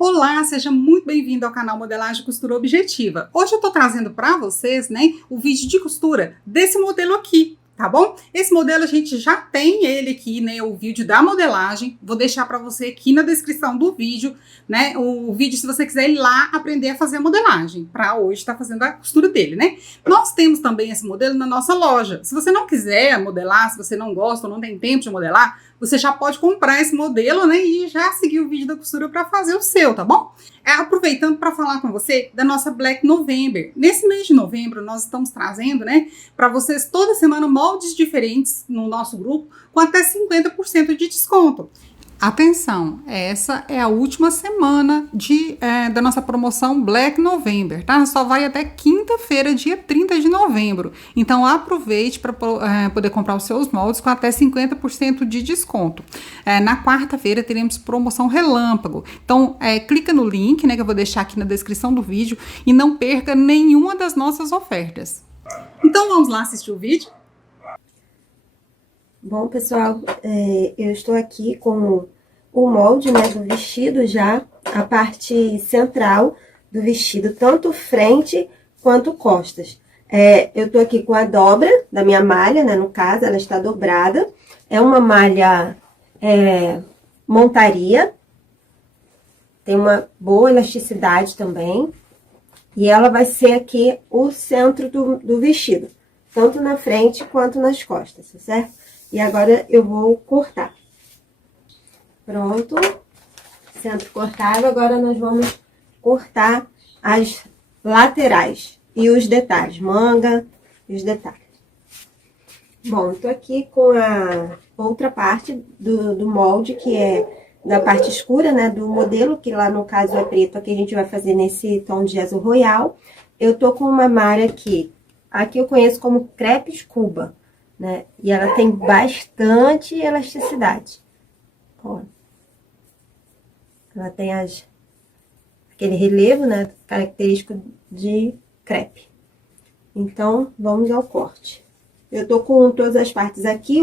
Olá, seja muito bem-vindo ao canal Modelagem Costura Objetiva. Hoje eu tô trazendo para vocês, o vídeo de costura desse modelo aqui, tá bom? Esse modelo a gente já tem ele aqui, o vídeo da modelagem. Vou deixar para você aqui na descrição do vídeo, o vídeo se você quiser ir lá aprender a fazer a modelagem, para hoje estar fazendo a costura dele, Nós temos também esse modelo na nossa loja. Se você não quiser modelar, se você não gosta ou não tem tempo de modelar, você já pode comprar esse modelo, e já seguir o vídeo da costura para fazer o seu, tá bom? Aproveitando para falar com você da nossa Black November. Nesse mês de novembro, nós estamos trazendo, para vocês toda semana moldes diferentes no nosso grupo com até 50% de desconto. Atenção, essa é a última semana da nossa promoção Black November, tá? Só vai até quinta-feira, dia 30 de novembro. Então aproveite para poder comprar os seus moldes com até 50% de desconto. Na quarta-feira teremos promoção relâmpago. Então clica no link, que eu vou deixar aqui na descrição do vídeo e não perca nenhuma das nossas ofertas. Então vamos lá assistir o vídeo? Bom, pessoal, eu estou aqui com o molde, do vestido já, a parte central do vestido, tanto frente quanto costas. Eu tô aqui com a dobra da minha malha, no caso, ela está dobrada. É uma malha montaria, tem uma boa elasticidade também. E ela vai ser aqui o centro do vestido, tanto na frente quanto nas costas, tá certo? E agora eu vou cortar. Pronto. Centro cortado. Agora nós vamos cortar as laterais e os detalhes. Manga e os detalhes. Bom, tô aqui com a outra parte do molde, que é da parte escura, do modelo, que lá no caso é preto. Aqui a gente vai fazer nesse tom de azul royal. Eu tô com uma malha aqui. Aqui eu conheço como crepes Cuba. E ela tem bastante elasticidade. Ó. Ela tem aquele relevo, característico de crepe. Então, vamos ao corte. Eu tô com todas as partes aqui,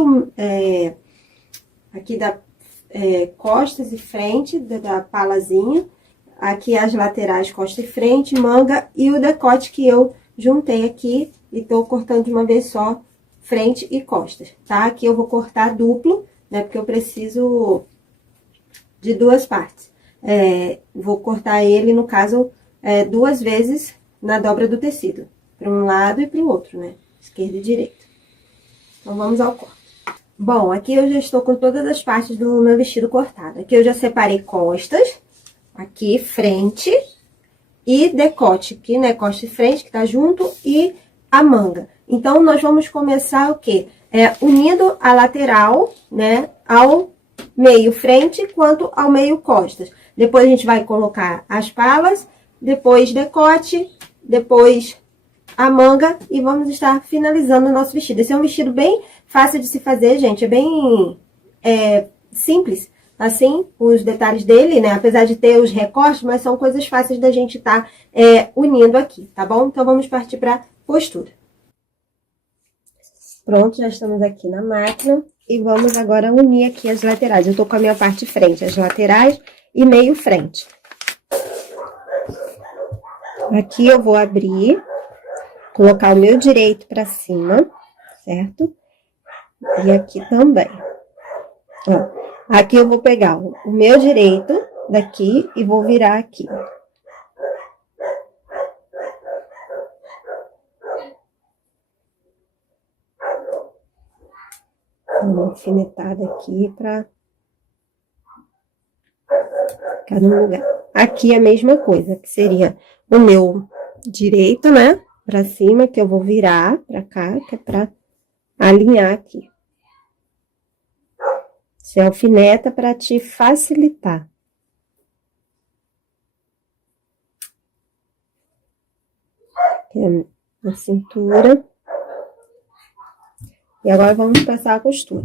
aqui da costas e frente, da palazinha. Aqui as laterais, costa e frente, manga e o decote que eu juntei aqui e tô cortando de uma vez só, frente e costas, tá? Aqui eu vou cortar duplo, porque eu preciso de duas partes. Vou cortar ele, no caso, duas vezes na dobra do tecido, para um lado e para o outro, esquerda e direita. Então, vamos ao corte. Bom, aqui eu já estou com todas as partes do meu vestido cortado. Aqui eu já separei costas, aqui frente e decote, aqui, costa e frente, que tá junto, e a manga. Então, nós vamos começar o quê? Unindo a lateral, ao meio frente, quanto ao meio costas. Depois, a gente vai colocar as palas, depois decote, depois a manga, e vamos estar finalizando o nosso vestido. Esse é um vestido bem fácil de se fazer, gente, é bem simples, assim, os detalhes dele, apesar de ter os recortes, mas são coisas fáceis da gente estar unindo aqui, tá bom? Então, vamos partir para costura. Pronto, já estamos aqui na máquina e vamos agora unir aqui as laterais. Eu tô com a minha parte frente, as laterais e meio frente. Aqui eu vou abrir, colocar o meu direito pra cima, certo? E aqui também. Ó, aqui eu vou pegar o meu direito daqui e vou virar aqui. Uma alfinetada aqui pra ficar no lugar. Aqui a mesma coisa, que seria o meu direito, pra cima, que eu vou virar pra cá, que é pra alinhar aqui. Você alfineta pra te facilitar. Aqui é a cintura. E agora vamos passar a costura.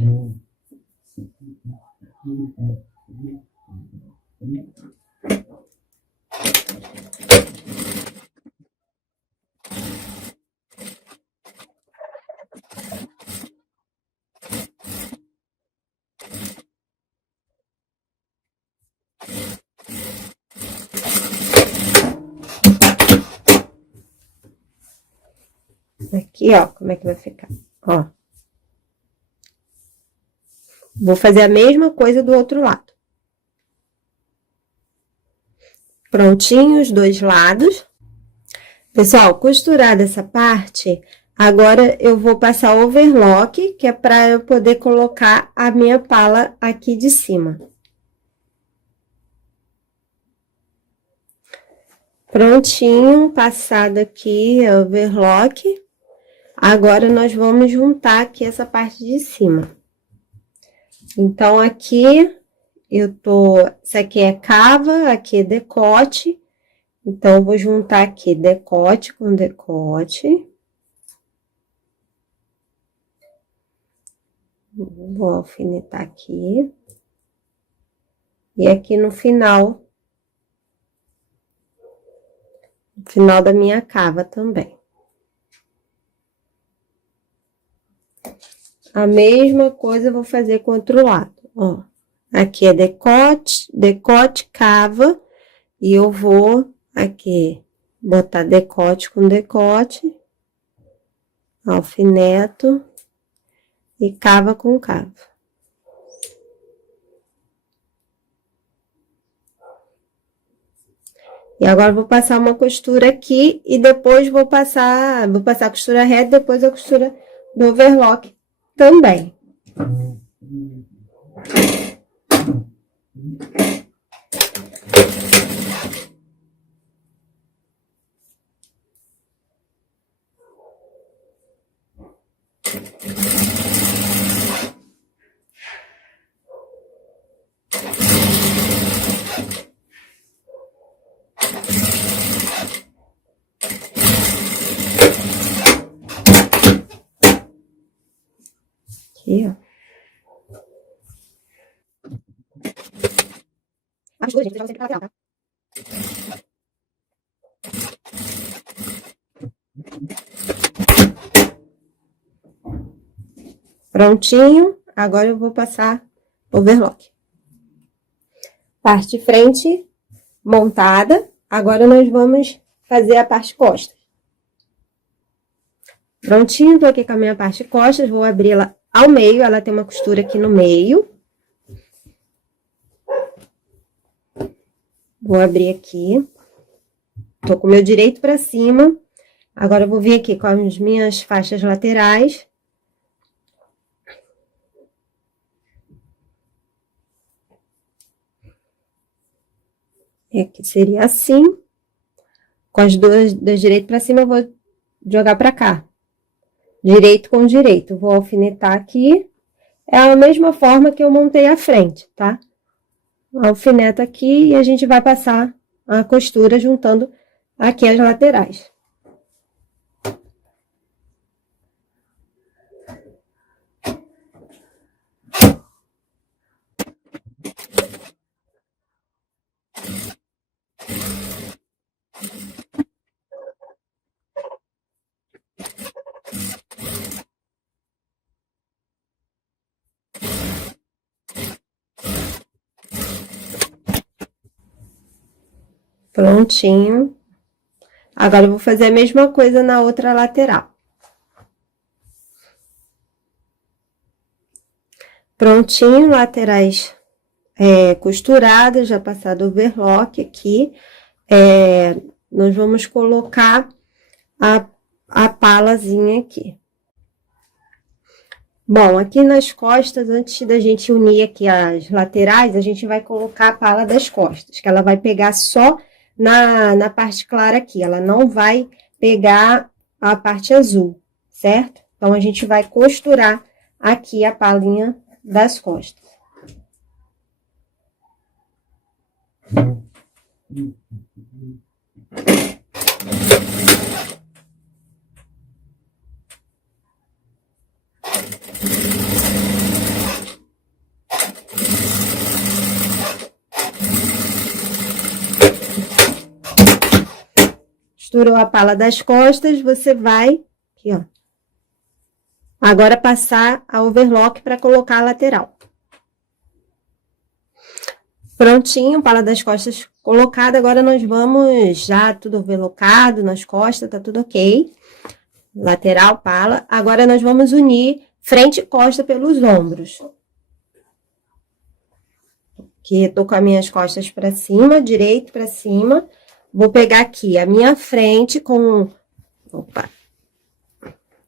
aqui, ó, como é que vai ficar, ó. Vou fazer a mesma coisa do outro lado. Prontinho os dois lados. Pessoal, costurada essa parte, agora eu vou passar overlock, que é para eu poder colocar a minha pala aqui de cima. Prontinho, passado aqui a overlock. Agora, nós vamos juntar aqui essa parte de cima. Então, aqui, isso aqui é cava, aqui é decote. Então, eu vou juntar aqui decote com decote. Vou alfinetar aqui. E aqui no final da minha cava também. A mesma coisa eu vou fazer com o outro lado, ó. Aqui é decote, decote, cava, e eu vou aqui botar decote com decote, alfineto e cava com cava. E agora, vou passar uma costura aqui e depois vou passar a costura reta, depois a costura do overlock também. Aqui, ó. Gente, deixa eu sempre lateral, tá? Prontinho, agora eu vou passar overlock. Parte frente montada, agora nós vamos fazer a parte costas. Prontinho, tô aqui com a minha parte costas, vou abrir ela ao meio, ela tem uma costura aqui no meio. Vou abrir aqui. Tô com o meu direito pra cima. Agora, eu vou vir aqui com as minhas faixas laterais. E aqui seria assim. Com as duas do direito pra cima, eu vou jogar pra cá. Direito com direito. Vou alfinetar aqui. É a mesma forma que eu montei a frente, tá? Alfineta aqui e a gente vai passar a costura juntando aqui as laterais. Prontinho. Agora, eu vou fazer a mesma coisa na outra lateral. Prontinho, laterais costuradas, já passado o overlock aqui. Nós vamos colocar a palazinha aqui. Bom, aqui nas costas, antes da gente unir aqui as laterais, a gente vai colocar a pala das costas, que ela vai pegar só na parte clara aqui, ela não vai pegar a parte azul, certo? Então, a gente vai costurar aqui a palinha das costas. Costurou a pala das costas, você vai aqui, ó. Agora, passar a overlock para colocar a lateral. Prontinho, pala das costas colocada. Agora, nós vamos já tudo overlockado nas costas, tá tudo ok. lateral, pala. Agora, nós vamos unir frente e costa pelos ombros. Aqui, eu tô com as minhas costas pra cima, direito pra cima. Vou pegar aqui a minha frente com... Opa!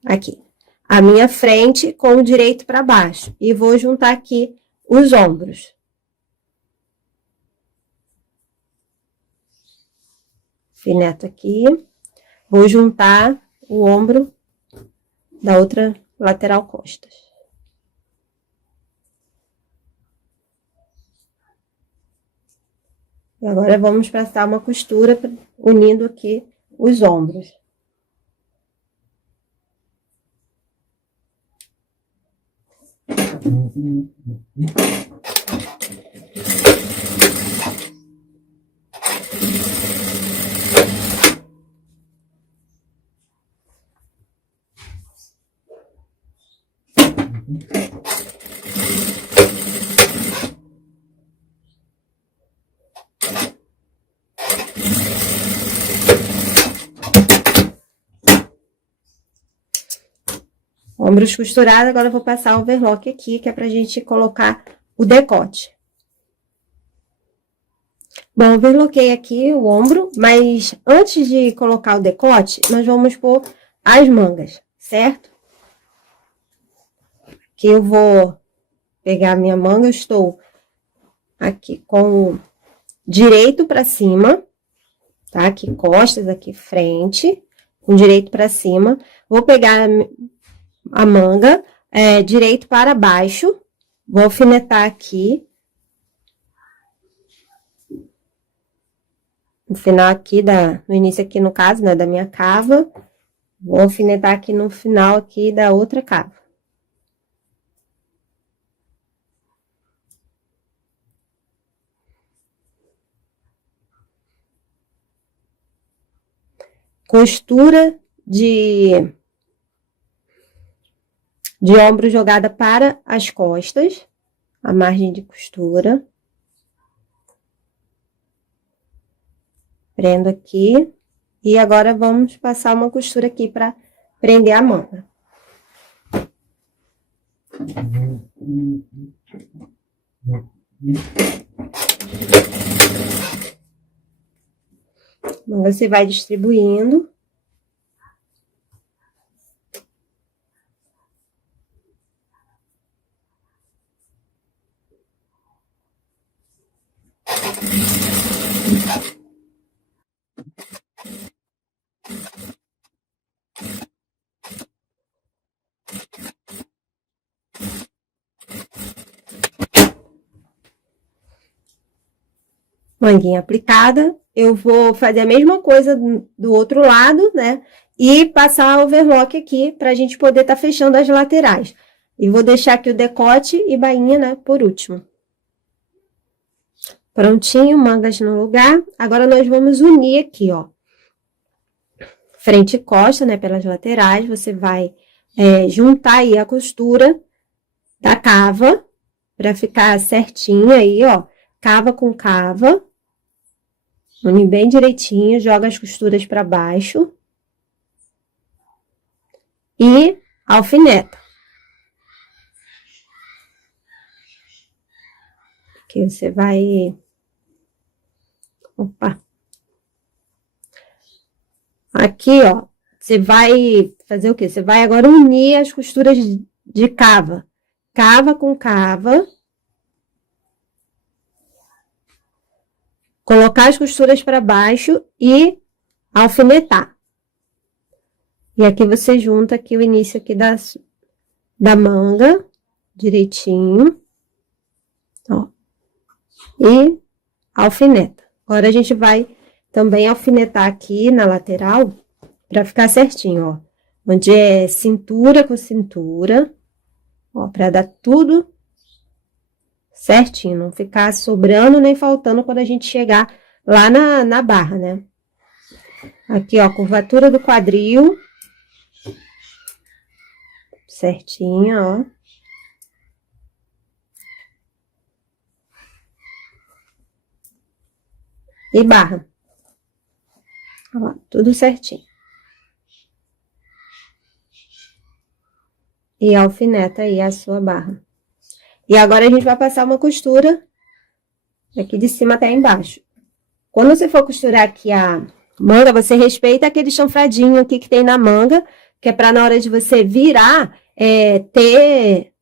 Aqui. A minha frente com o direito pra baixo. E vou juntar aqui os ombros. Alfineto aqui. Vou juntar o ombro da outra lateral costas. E agora, vamos passar uma costura unindo aqui os ombros. Ombros costurados, agora eu vou passar o overlock aqui, que é pra gente colocar o decote. Bom, overloquei aqui o ombro, mas antes de colocar o decote, nós vamos pôr as mangas, certo? Aqui eu vou pegar a minha manga, eu estou aqui com o direito pra cima, tá? Aqui costas, aqui frente, com direito pra cima. Vou pegar a manga, direito para baixo, vou alfinetar aqui, no final aqui, no início aqui no caso, né, da minha cava, vou alfinetar aqui no final aqui da outra cava. Costura de ombro jogada para as costas, a margem de costura. Prendo aqui. E agora, vamos passar uma costura aqui para prender a manga. Então, você vai distribuindo. Manguinha aplicada, eu vou fazer a mesma coisa do outro lado, né? E passar overlock aqui, pra gente poder tá fechando as laterais. E vou deixar aqui o decote e bainha, né, por último. Prontinho, mangas no lugar. Agora, nós vamos unir aqui, ó. Frente e costa, né, pelas laterais, você vai juntar aí a costura da cava, pra ficar certinho aí, ó. Cava com cava. Une bem direitinho, joga as costuras para baixo. E alfineta. Aqui você vai... Opa! Aqui, ó, você vai fazer o quê? Você vai agora unir as costuras de cava. Cava com cava. Colocar as costuras para baixo e alfinetar. E aqui você junta aqui o início aqui da manga, direitinho. Ó. E alfineta. Agora, a gente vai também alfinetar aqui na lateral, para ficar certinho, ó. Onde é cintura com cintura, ó, para dar tudo certinho, não ficar sobrando nem faltando quando a gente chegar lá na barra, né? Aqui, ó, curvatura do quadril. Certinho, ó. E barra. Ó, tudo certinho. e alfineta aí a sua barra. E agora a gente vai passar uma costura aqui de cima até embaixo. Quando você for costurar aqui a manga, você respeita aquele chanfradinho aqui que tem na manga, que é para na hora de você virar, ter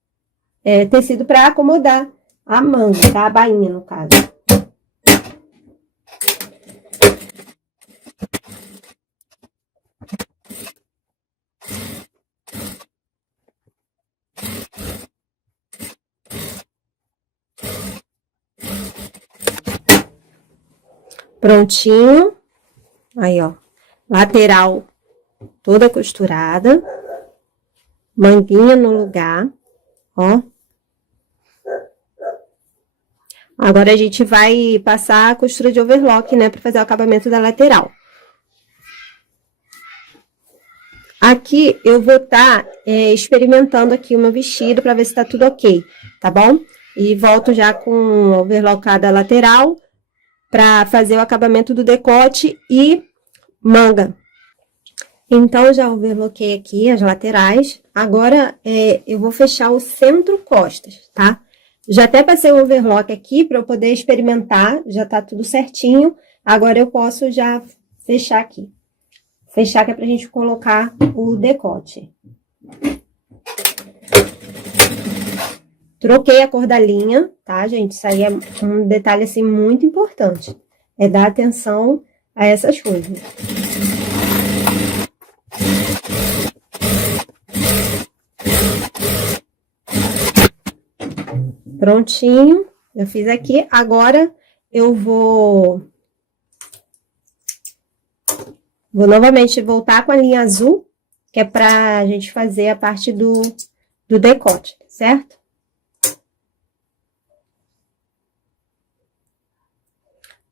tecido para acomodar a manga, tá? A bainha, no caso. Prontinho. Aí, ó. Lateral toda costurada. Manguinha no lugar, ó. Agora a gente vai passar a costura de overlock, né, para fazer o acabamento da lateral. Aqui eu vou estar experimentando aqui o meu vestido para ver se tá tudo ok, tá bom? E volto já com overlockada a lateral para fazer o acabamento do decote e manga. Então, já overloquei aqui as laterais. Agora, eu vou fechar o centro-costas, tá? Já até passei o overlock aqui para eu poder experimentar. Já tá tudo certinho. Agora, eu posso já fechar aqui. Fechar que é pra gente colocar o decote. Troquei a cor da linha, tá, gente? Isso aí é um detalhe, assim, muito importante. É dar atenção a essas coisas. Prontinho, já fiz aqui. Agora, eu vou novamente voltar com a linha azul, que é pra gente fazer a parte do decote, certo?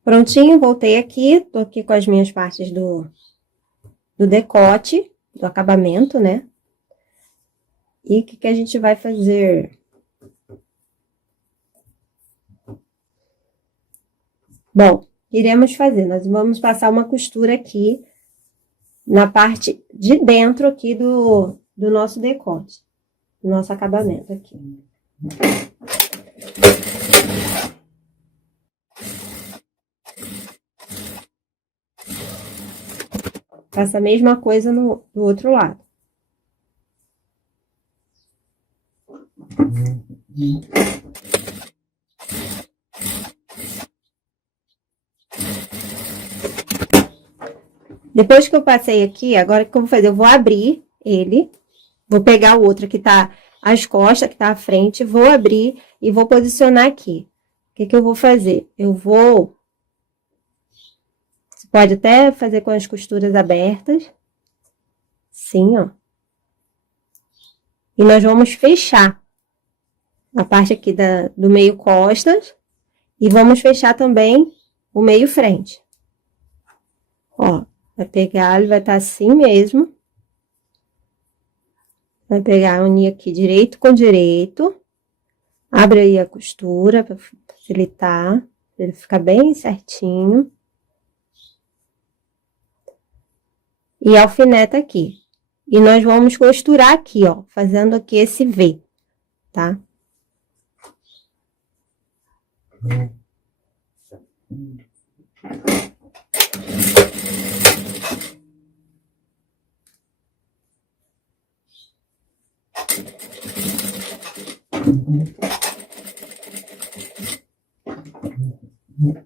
Prontinho, voltei aqui, tô aqui com as minhas partes do decote, do acabamento, né? E o que a gente vai fazer? Bom, iremos fazer, nós vamos passar uma costura aqui na parte de dentro aqui do nosso decote, do nosso acabamento aqui. Faça a mesma coisa do outro lado. Depois que eu passei aqui, agora o que eu vou fazer? Eu vou abrir ele, vou pegar o outro que tá às costas, que tá à frente, vou abrir e vou posicionar aqui. O que eu vou fazer? Eu vou... Você pode até fazer com as costuras abertas. Assim, ó. E nós vamos fechar a parte aqui do meio costas e vamos fechar também o meio frente. Ó, vai pegar, ele vai estar assim mesmo. Vai pegar, unir aqui direito com direito. Abre aí a costura para facilitar, pra ele ficar bem certinho. E alfineta aqui. E nós vamos costurar aqui, ó, fazendo aqui esse V, tá?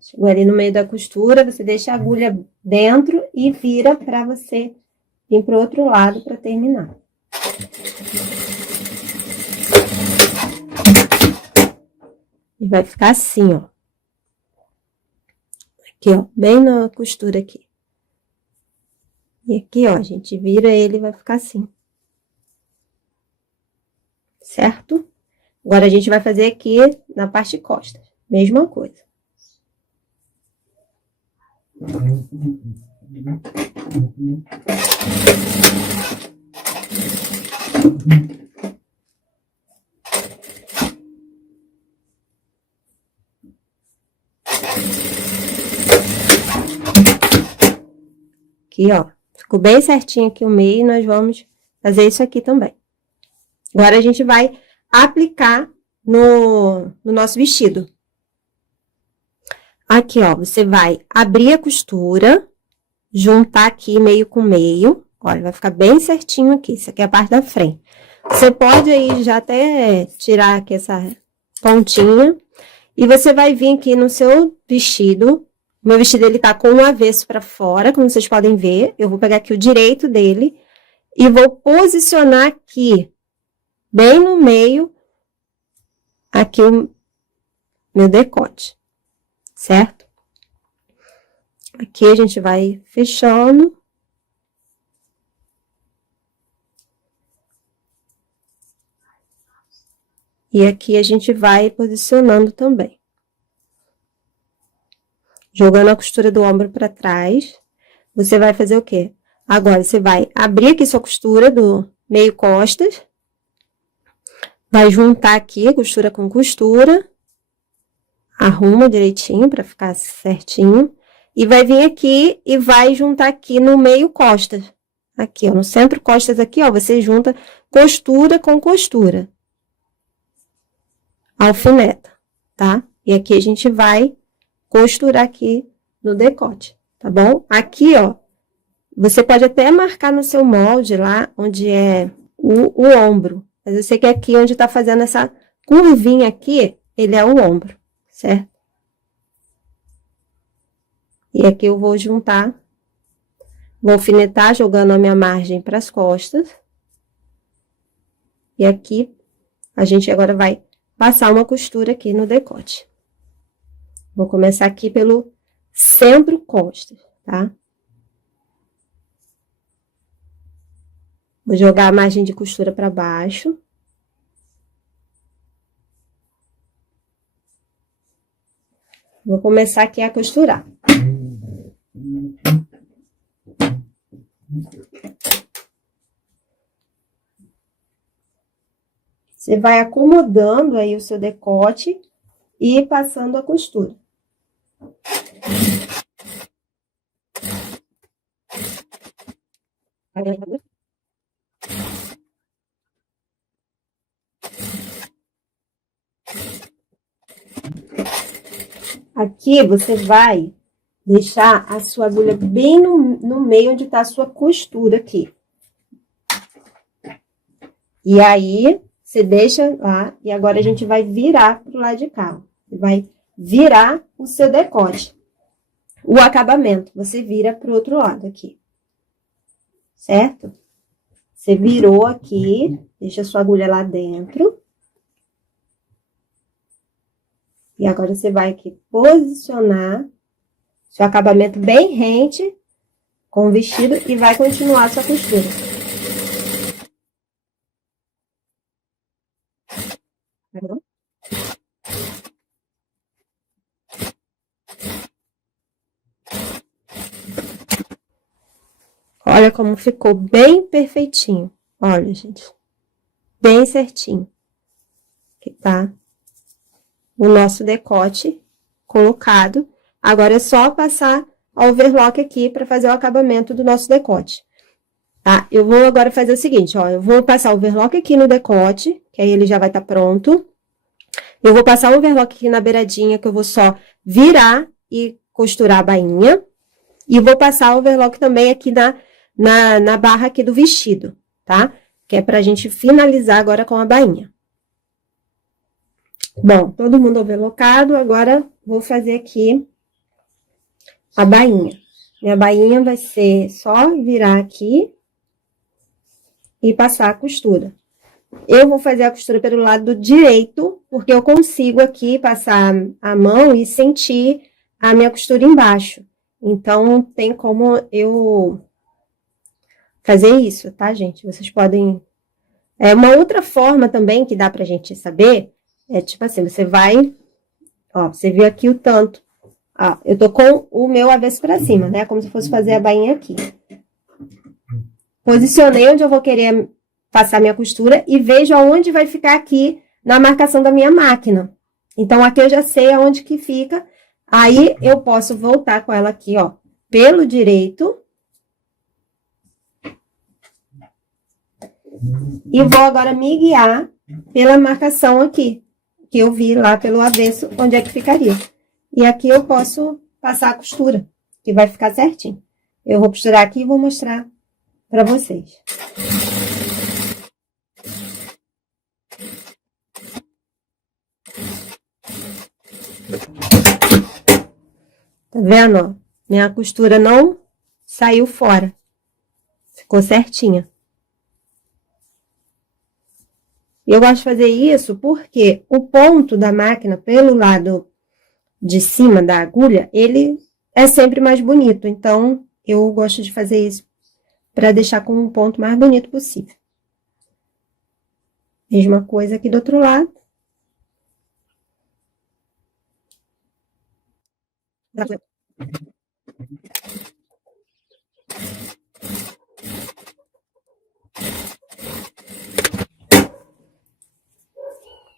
Chegou ali no meio da costura, você deixa a agulha dentro e vira para você vir pro outro lado para terminar. E vai ficar assim, ó. Aqui, ó, bem na costura aqui. E aqui, ó, a gente vira ele e vai ficar assim. Certo? Agora, a gente vai fazer aqui na parte costas. Mesma coisa. Aqui, ó. Ficou bem certinho aqui o meio e nós vamos fazer isso aqui também. Agora, a gente vai aplicar no nosso vestido. Aqui, ó, você vai abrir a costura, juntar aqui meio com meio. Olha, vai ficar bem certinho aqui. Isso aqui é a parte da frente. Você pode aí já até tirar aqui essa pontinha. E você vai vir aqui no seu vestido. O meu vestido, ele tá com o avesso pra fora, como vocês podem ver. Eu vou pegar aqui o direito dele e vou posicionar aqui, bem no meio, aqui o meu decote, certo? Aqui a gente vai fechando. E aqui a gente vai posicionando também. Jogando a costura do ombro para trás. Você vai fazer o quê? Agora, você vai abrir aqui sua costura do meio costas. Vai juntar aqui costura com costura. Arruma direitinho para ficar certinho. E vai vir aqui e vai juntar aqui no meio costas. Aqui, ó, no centro costas aqui, ó, você junta costura com costura. Alfineta, tá? E aqui a gente vai costurar aqui no decote, tá bom? Aqui, ó, você pode até marcar no seu molde lá, onde é o ombro. Mas eu sei que aqui, onde tá fazendo essa curvinha aqui, ele é o ombro, certo? E aqui eu vou juntar, vou alfinetar jogando a minha margem para as costas. E aqui, a gente agora vai passar uma costura aqui no decote. Vou começar aqui pelo centro costas, tá? Vou jogar a margem de costura para baixo. Vou começar aqui a costurar. Você vai acomodando aí o seu decote e passando a costura. Aqui você vai deixar a sua agulha bem no meio onde tá a sua costura aqui. E aí, você deixa lá, e agora a gente vai virar pro lado de cá. Você vai virar o seu decote. O acabamento, você vira pro outro lado aqui. Certo? Você virou aqui, deixa a sua agulha lá dentro. E agora você vai aqui posicionar seu acabamento bem rente com o vestido e vai continuar a sua costura. Olha como ficou bem perfeitinho. Olha, gente. Bem certinho. Aqui tá o nosso decote colocado. Agora é só passar a overlock aqui para fazer o acabamento do nosso decote. Tá? Eu vou agora fazer o seguinte, ó. Eu vou passar o overlock aqui no decote, que aí ele já vai estar pronto. Eu vou passar o overlock aqui na beiradinha, que eu vou só virar e costurar a bainha. E vou passar o overlock também aqui na barra aqui do vestido, tá? Que é pra gente finalizar agora com a bainha. Bom, todo mundo overlockado, agora vou fazer aqui a bainha. Minha bainha vai ser só virar aqui e passar a costura. Eu vou fazer a costura pelo lado direito, porque eu consigo aqui passar a mão e sentir a minha costura embaixo. Então, tem como eu fazer isso, tá, gente? Vocês podem... uma outra forma também que dá pra gente saber, é tipo assim, você vai... Ó, você viu aqui o tanto. Ó, eu tô com o meu avesso pra cima, né? Como se fosse fazer a bainha aqui. Posicionei onde eu vou querer passar minha costura e vejo aonde vai ficar aqui na marcação da minha máquina. Então, aqui eu já sei aonde que fica. Aí, eu posso voltar com ela aqui, ó, pelo direito. E vou agora me guiar pela marcação aqui, que eu vi lá pelo avesso, onde é que ficaria. E aqui eu posso passar a costura, que vai ficar certinho. Eu vou costurar aqui e vou mostrar para vocês. Tá vendo, ó? Minha costura não saiu fora. Ficou certinha. Eu gosto de fazer isso porque o ponto da máquina, pelo lado de cima da agulha, ele é sempre mais bonito. Então, eu gosto de fazer isso para deixar com um ponto mais bonito possível. Mesma coisa aqui do outro lado.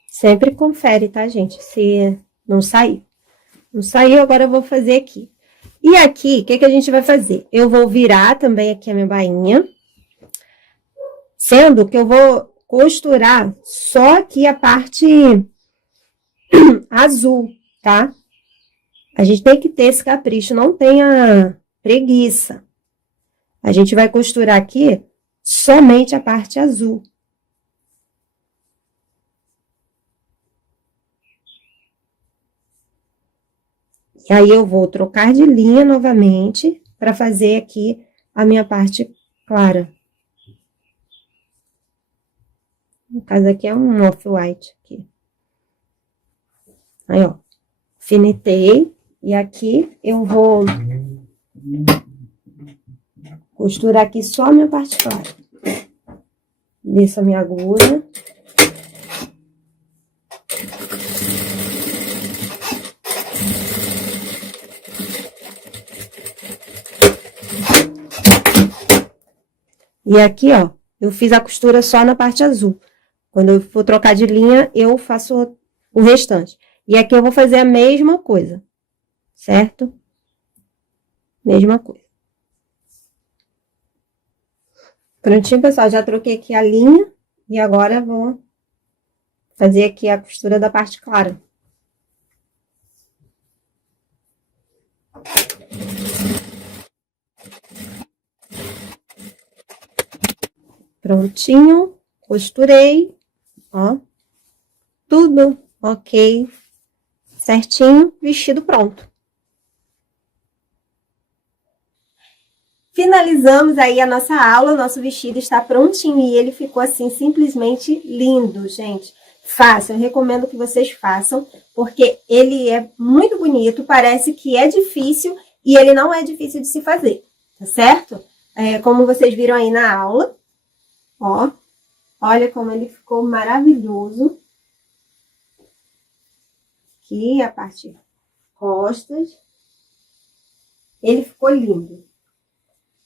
Sempre confere, tá, gente? Se não sair. Não saiu, agora eu vou fazer aqui. E aqui, o que que a gente vai fazer? Eu vou virar também aqui a minha bainha. Sendo que eu vou costurar só aqui a parte azul, tá? A gente tem que ter esse capricho, não tenha preguiça. A gente vai costurar aqui somente a parte azul. E aí, eu vou trocar de linha novamente para fazer aqui a minha parte clara. No caso aqui é um off-white aqui. Aí, ó, alfinetei. E aqui eu vou costurar aqui só a minha parte clara. Desço a minha agulha. E aqui, ó, eu fiz a costura só na parte azul. Quando eu for trocar de linha, eu faço o restante. E aqui eu vou fazer a mesma coisa, certo? Mesma coisa. Prontinho, pessoal, já troquei aqui a linha. E agora vou fazer aqui a costura da parte clara. Prontinho, costurei, ó, tudo ok, certinho, vestido pronto. Finalizamos aí a nossa aula, nosso vestido está prontinho e ele ficou assim simplesmente lindo, gente. Façam, eu recomendo que vocês façam, porque ele é muito bonito, parece que é difícil e ele não é difícil de se fazer, tá certo? Como vocês viram aí na aula. Ó, olha como ele ficou maravilhoso. Aqui a parte costas. Ele ficou lindo.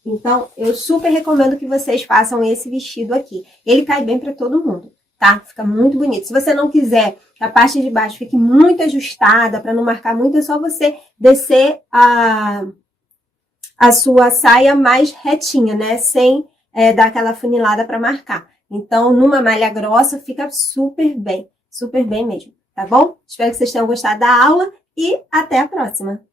Então, eu super recomendo que vocês façam esse vestido aqui. Ele cai bem para todo mundo, tá? Fica muito bonito. Se você não quiser que a parte de baixo fique muito ajustada, para não marcar muito, é só você descer a sua saia mais retinha, né? Sem dar aquela funilada para marcar. Então, numa malha grossa, fica super bem mesmo, tá bom? Espero que vocês tenham gostado da aula e até a próxima!